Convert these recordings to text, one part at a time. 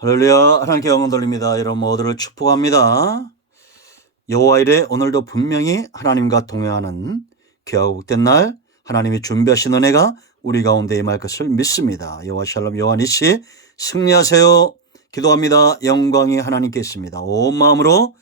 할렐루야. 하나님께 영광 돌립니다. 여러분 모두를 축복합니다. 여호와 이래 오늘도 분명히 하나님과 동행하는 귀하고 복된 날, 하나님이 준비하신 은혜가 우리 가운데 임할 것을 믿습니다. 여호와 샬롬, 여호와 니시, 승리하세요. 기도합니다. 영광이 하나님께 있습니다. 온 마음으로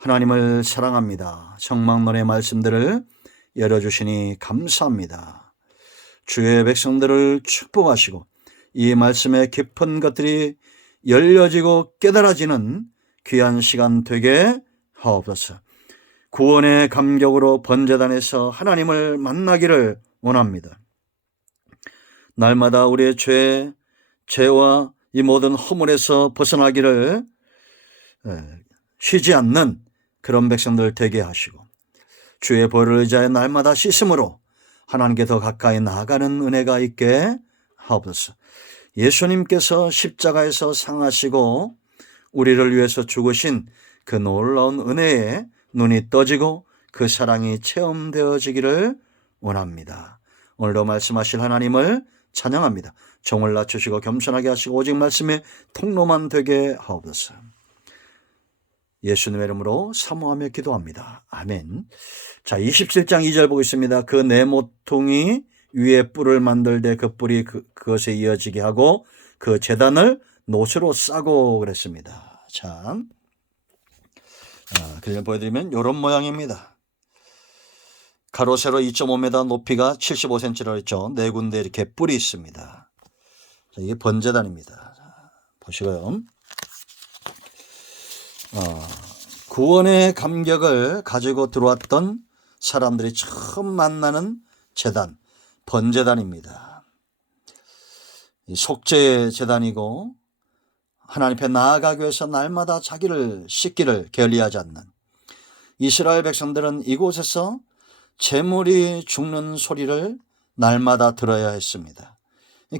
하나님을 사랑합니다. 청망론의 말씀들을 열어주시니 감사합니다. 주의 백성들을 축복하시고 이 말씀의 깊은 것들이 열려지고 깨달아지는 귀한 시간 되게 하옵소서. 구원의 감격으로 번제단에서 하나님을 만나기를 원합니다. 날마다 우리의 죄와 이 모든 허물에서 벗어나기를 쉬지 않는 그런 백성들 되게 하시고, 주의 보혈을 의지하여 날마다 씻음으로 하나님께 더 가까이 나아가는 은혜가 있게 하옵소서. 예수님께서 십자가에서 상하시고 우리를 위해서 죽으신 그 놀라운 은혜에 눈이 떠지고 그 사랑이 체험되어지기를 원합니다. 오늘도 말씀하실 하나님을 찬양합니다. 종을 낮추시고 겸손하게 하시고 오직 말씀의 통로만 되게 하옵소서. 예수님의 이름으로 사모하며 기도합니다. 아멘. 자, 27장 2절 보고 있습니다. 그 네 모퉁이 위에 뿔을 만들되 그 뿔이 그것에 이어지게 하고 그 제단을 노수로 싸고 그랬습니다. 자, 그림 보여드리면 이런 모양입니다. 가로 세로 2.5m, 높이가 75cm라고 했죠. 네 군데 이렇게 뿔이 있습니다. 자, 이게 번제단입니다. 자, 보시고요. 구원의 감격을 가지고 들어왔던 사람들이 처음 만나는 제단, 번제단입니다. 속죄 제단이고 하나님 앞에 나아가기 위해서 날마다 자기를 씻기를 게을리하지 않는 이스라엘 백성들은 이곳에서 제물이 죽는 소리를 날마다 들어야 했습니다.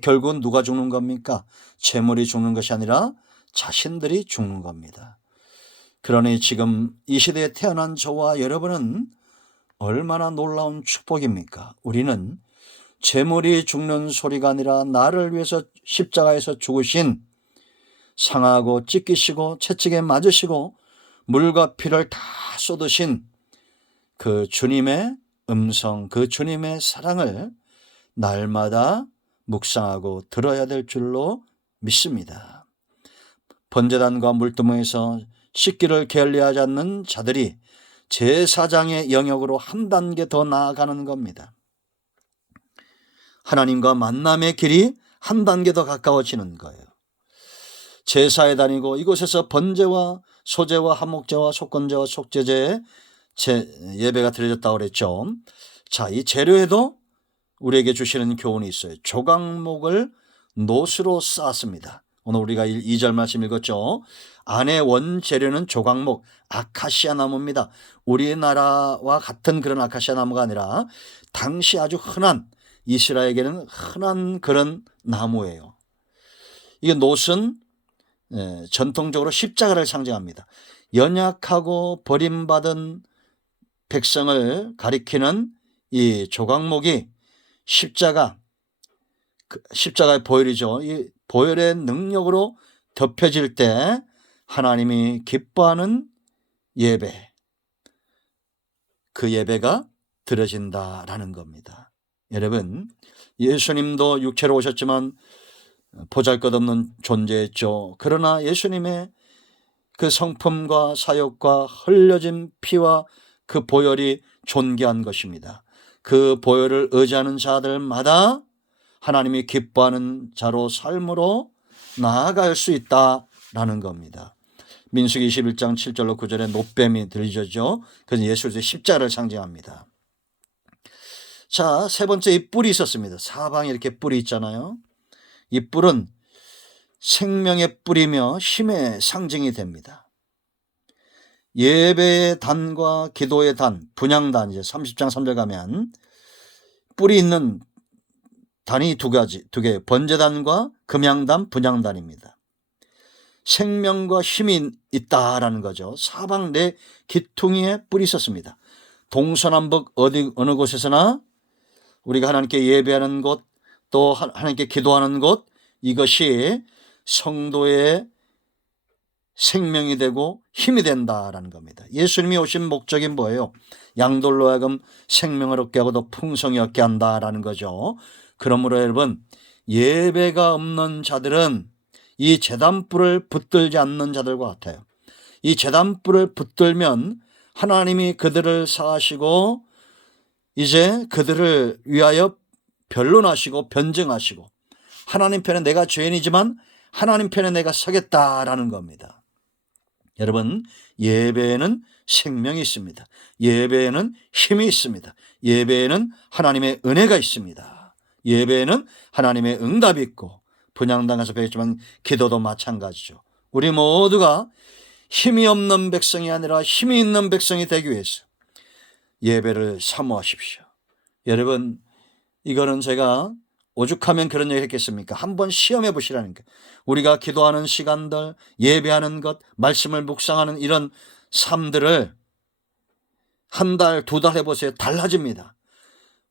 결국은 누가 죽는 겁니까? 제물이 죽는 것이 아니라 자신들이 죽는 겁니다. 그러니 지금 이 시대에 태어난 저와 여러분은 얼마나 놀라운 축복입니까? 우리는 제물이 죽는 소리가 아니라 나를 위해서 십자가에서 죽으신, 상하고 찢기시고 채찍에 맞으시고 물과 피를 다 쏟으신 그 주님의 음성, 그 주님의 사랑을 날마다 묵상하고 들어야 될 줄로 믿습니다. 번제단과 물두멍에서 씻기를 게을리하지 않는 자들이 제사장의 영역으로 한 단계 더 나아가는 겁니다. 하나님과 만남의 길이 한 단계 더 가까워지는 거예요. 제사에 다니고 이곳에서 번제와 소제와 한목제와 속건제와 속죄제의 예배가 드려졌다고 그랬죠. 자, 이 재료에도 우리에게 주시는 교훈이 있어요. 조각목을 노수로 쌓았습니다. 오늘 우리가 2절 말씀 읽었죠. 안의 원재료는 조각목, 아카시아 나무입니다. 우리나라와 같은 그런 아카시아 나무가 아니라 당시 아주 흔한, 이스라엘에게는 흔한 그런 나무예요. 이게 노스는 전통적으로 십자가를 상징합니다. 연약하고 버림받은 백성을 가리키는 이 조각목이 십자가의 보혈이죠. 이 보혈의 능력으로 덮여질 때 하나님이 기뻐하는 예배, 그 예배가 드려진다라는 겁니다. 여러분, 예수님도 육체로 오셨지만 보잘것없는 존재였죠. 그러나 예수님의 그 성품과 사역과 흘려진 피와 그 보혈이 존귀한 것입니다. 그 보혈을 의지하는 자들마다 하나님이 기뻐하는 자로 삶으로 나아갈 수 있다라는 겁니다. 민수기 21장 7절로 9절에 노뱀이 들리죠. 그래서 예수의 십자가를 상징합니다. 자, 세 번째, 이 뿔이 있었습니다. 사방에 이렇게 뿔이 있잖아요. 이 뿔은 생명의 뿔이며 힘의 상징이 됩니다. 예배의 단과 기도의 단, 분향단, 이제 30장 3절 가면 뿔이 있는 단이 두 개, 번제단과 금향단, 분향단입니다. 생명과 힘이 있다라는 거죠. 사방 네 기퉁이에 뿔이 있었습니다. 동서남북 어느 곳에서나 우리가 하나님께 예배하는 곳, 또 하나님께 기도하는 곳, 이것이 성도의 생명이 되고 힘이 된다라는 겁니다. 예수님이 오신 목적이 뭐예요? 양들로 하여금 생명을 얻게 하고 더 풍성히 얻게 한다라는 거죠. 그러므로 여러분, 예배가 없는 자들은 이 제단불을 붙들지 않는 자들과 같아요. 이 제단불을 붙들면 하나님이 그들을 사하시고 이제 그들을 위하여 변론하시고 변증하시고 하나님 편에 내가 죄인이지만 하나님 편에 내가 서겠다라는 겁니다. 여러분, 예배에는 생명이 있습니다. 예배에는 힘이 있습니다. 예배에는 하나님의 은혜가 있습니다. 예배에는 하나님의 응답이 있고, 분향당에서 배웠지만 기도도 마찬가지죠. 우리 모두가 힘이 없는 백성이 아니라 힘이 있는 백성이 되기 위해서 예배를 사모하십시오. 여러분, 이거는 제가 오죽하면 그런 얘기 했겠습니까? 한번 시험해 보시라는 거. 우리가 기도하는 시간들, 예배하는 것, 말씀을 묵상하는 이런 삶들을 한 달, 두 달 해보세요. 달라집니다.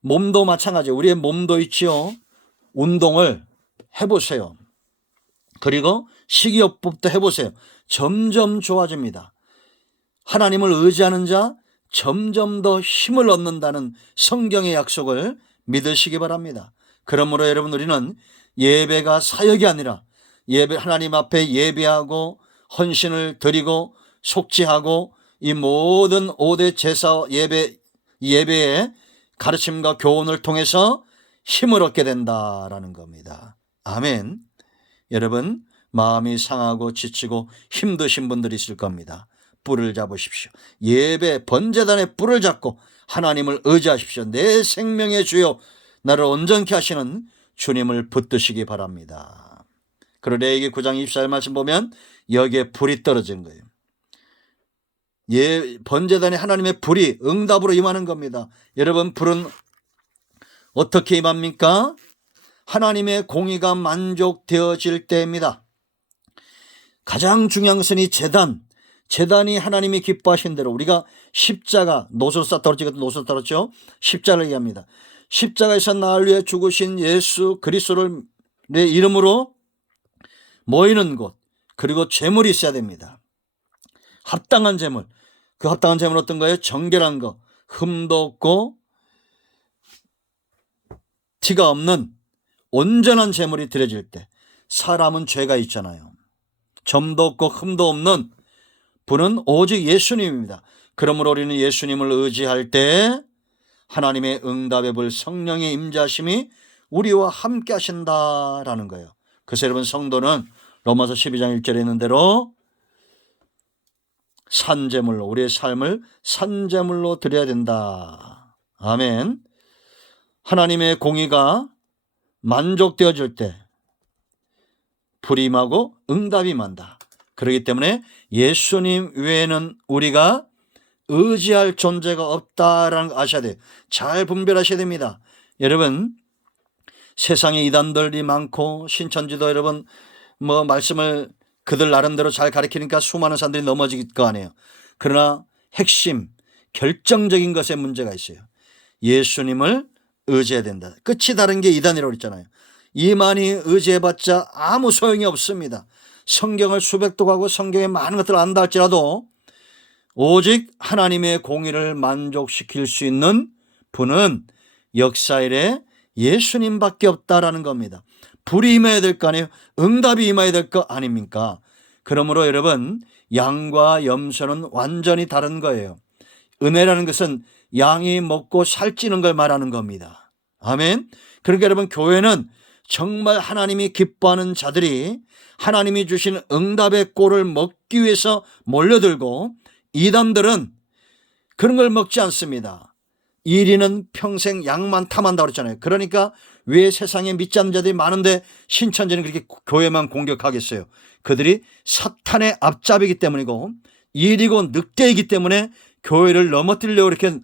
몸도 마찬가지예요. 우리의 몸도 있지요. 운동을 해보세요. 그리고 식이요법도 해보세요. 점점 좋아집니다. 하나님을 의지하는 자 점점 더 힘을 얻는다는 성경의 약속을 믿으시기 바랍니다. 그러므로 여러분, 우리는 예배가 사역이 아니라 하나님 앞에 예배하고 헌신을 드리고 속죄하고 이 모든 5대 제사 예배의 가르침과 교훈을 통해서 힘을 얻게 된다라는 겁니다. 아멘. 여러분, 마음이 상하고 지치고 힘드신 분들이 있을 겁니다. 뿔을 잡으십시오. 예배 번제단의 뿔을 잡고 하나님을 의지하십시오. 내 생명의 주요 나를 온전케 하시는 주님을 붙드시기 바랍니다. 그리고 레위기 9장 24절 말씀 보면 여기에 불이 떨어진 거예요. 번제단에 하나님의 불이 응답으로 임하는 겁니다. 여러분, 불은 어떻게 임합니까? 하나님의 공의가 만족되어질 때입니다. 가장 중요한 것은 이 제단이 하나님이 기뻐하신 대로 우리가 십자가, 노소 떨어지고 노소 떨었죠. 십자가를 얘기합니다. 십자가에서 나를 위해 죽으신 예수 그리스도를 내 이름으로 모이는 곳, 그리고 제물이 있어야 됩니다. 합당한 제물. 그 합당한 제물은 어떤 거예요? 정결한 거, 흠도 없고 티가 없는 온전한 제물이 드려질 때, 사람은 죄가 있잖아요. 점도 없고 흠도 없는 분은 오직 예수님입니다. 그러므로 우리는 예수님을 의지할 때 하나님의 응답의 불, 성령의 임재하심이 우리와 함께 하신다라는 거예요. 그래서 여러분, 성도는 로마서 12장 1절에 있는 대로 산제물로, 우리의 삶을 산제물로 드려야 된다. 아멘. 하나님의 공의가 만족되어질 때 불이 임하고 응답이 임한다. 그렇기 때문에 예수님 외에는 우리가 의지할 존재가 없다라는 거 아셔야 돼요. 잘 분별하셔야 됩니다. 여러분, 세상에 이단들이 많고 신천지도 여러분 말씀을 그들 나름대로 잘 가르치니까 수많은 사람들이 넘어질 거 아니에요. 그러나 핵심, 결정적인 것에 문제가 있어요. 예수님을 의지해야 된다. 끝이 다른 게 이단이라고 그랬잖아요. 이만희 의지해봤자 아무 소용이 없습니다. 성경을 수백도 가고 성경에 많은 것들을 안다 할지라도 오직 하나님의 공의를 만족시킬 수 있는 분은 역사일에 예수님밖에 없다라는 겁니다. 불이 임해야 될 거 아니에요. 응답이 임해야 될 거 아닙니까? 그러므로 여러분, 양과 염소는 완전히 다른 거예요. 은혜라는 것은 양이 먹고 살찌는 걸 말하는 겁니다. 아멘. 그러니까 여러분, 교회는 정말 하나님이 기뻐하는 자들이 하나님이 주신 응답의 꼴을 먹기 위해서 몰려들고, 이단들은 그런 걸 먹지 않습니다. 이리는 평생 양만 탐한다고 그랬잖아요. 그러니까 왜 세상에 믿지 않는 자들이 많은데 신천지는 그렇게 교회만 공격하겠어요? 그들이 사탄의 앞잡이기 때문이고 일이고 늑대이기 때문에 교회를 넘어뜨리려고 이렇게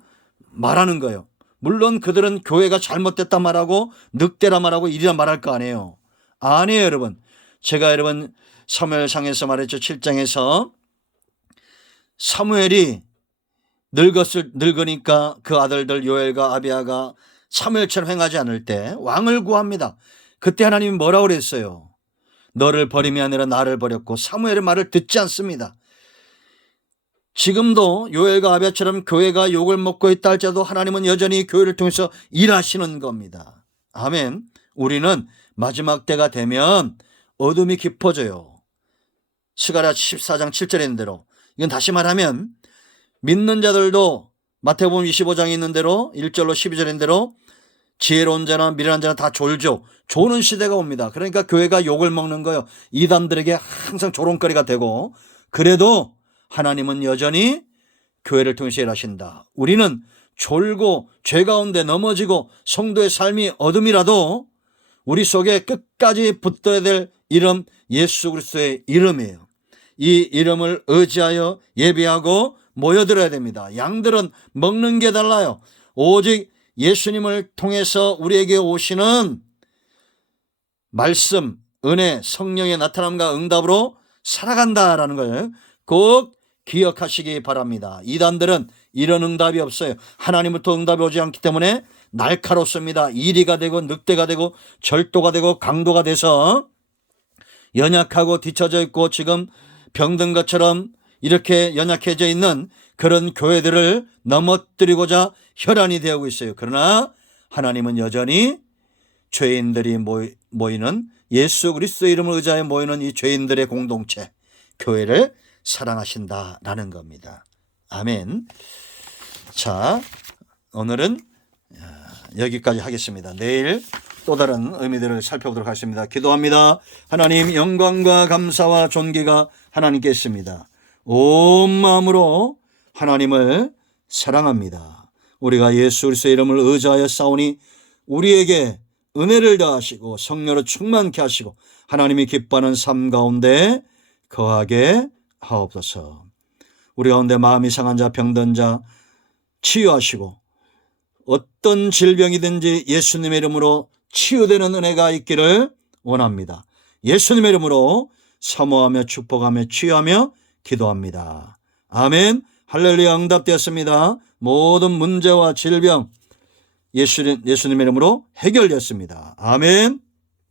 말하는 거예요. 물론 그들은 교회가 잘못됐다 말하고 늑대라 말하고 일이라 말할 거 아니에요. 아니에요, 여러분. 제가 여러분 사무엘상에서 말했죠. 7장에서 사무엘이 늙으니까 그 아들들 요엘과 아비야가 사무엘처럼 행하지 않을 때 왕을 구합니다. 그때 하나님이 뭐라고 그랬어요? 너를 버림이 아니라 나를 버렸고 사무엘의 말을 듣지 않습니다. 지금도 요엘과 아비야처럼 교회가 욕을 먹고 있다 할지라도 하나님은 여전히 교회를 통해서 일하시는 겁니다. 아멘. 우리는 마지막 때가 되면 어둠이 깊어져요. 스가랴 14장 7절에 있는 대로, 이건 다시 말하면 믿는 자들도 마태복음 25장에 있는 대로 1절로 12절에 있는 대로 지혜로운 자나 미련한 자나 다 졸죠. 조는 시대가 옵니다. 그러니까 교회가 욕을 먹는 거예요. 이단들에게 항상 조롱거리가 되고, 그래도 하나님은 여전히 교회를 통해서 일하신다. 우리는 졸고 죄 가운데 넘어지고 성도의 삶이 어둠이라도 우리 속에 끝까지 붙어야 될 이름, 예수 그리스도의 이름이에요. 이 이름을 의지하여 예배하고 모여들어야 됩니다. 양들은 먹는 게 달라요. 오직 예수님을 통해서 우리에게 오시는 말씀, 은혜, 성령의 나타남과 응답으로 살아간다라는 걸 꼭 기억하시기 바랍니다. 이단들은 이런 응답이 없어요. 하나님부터 응답이 오지 않기 때문에 날카롭습니다. 이리가 되고 늑대가 되고 절도가 되고 강도가 돼서 연약하고 뒤처져 있고 지금 병든 것처럼 이렇게 연약해져 있는 그런 교회들을 넘어뜨리고자 혈안이 되고 있어요. 그러나 하나님은 여전히 죄인들이 모이는, 예수 그리스도 이름을 의지하여 모이는 이 죄인들의 공동체, 교회를 사랑하신다라는 겁니다. 아멘. 자, 오늘은 여기까지 하겠습니다. 내일 또 다른 의미들을 살펴보도록 하겠습니다. 기도합니다. 하나님, 영광과 감사와 존귀가 하나님께 있습니다. 온 마음으로 하나님을 사랑합니다. 우리가 예수 그리스도의 이름을 의지하여 싸우니 우리에게 은혜를 더하시고 성령으로 충만케 하시고 하나님이 기뻐하는 삶 가운데 거하게 하옵소서. 우리 가운데 마음이 상한 자, 병든 자 치유하시고 어떤 질병이든지 예수님의 이름으로 치유되는 은혜가 있기를 원합니다. 예수님의 이름으로 사모하며 축복하며 치유하며 기도합니다. 아멘. 할렐루야. 응답되었습니다. 모든 문제와 질병 예수님의 이름으로 해결되었습니다. 아멘.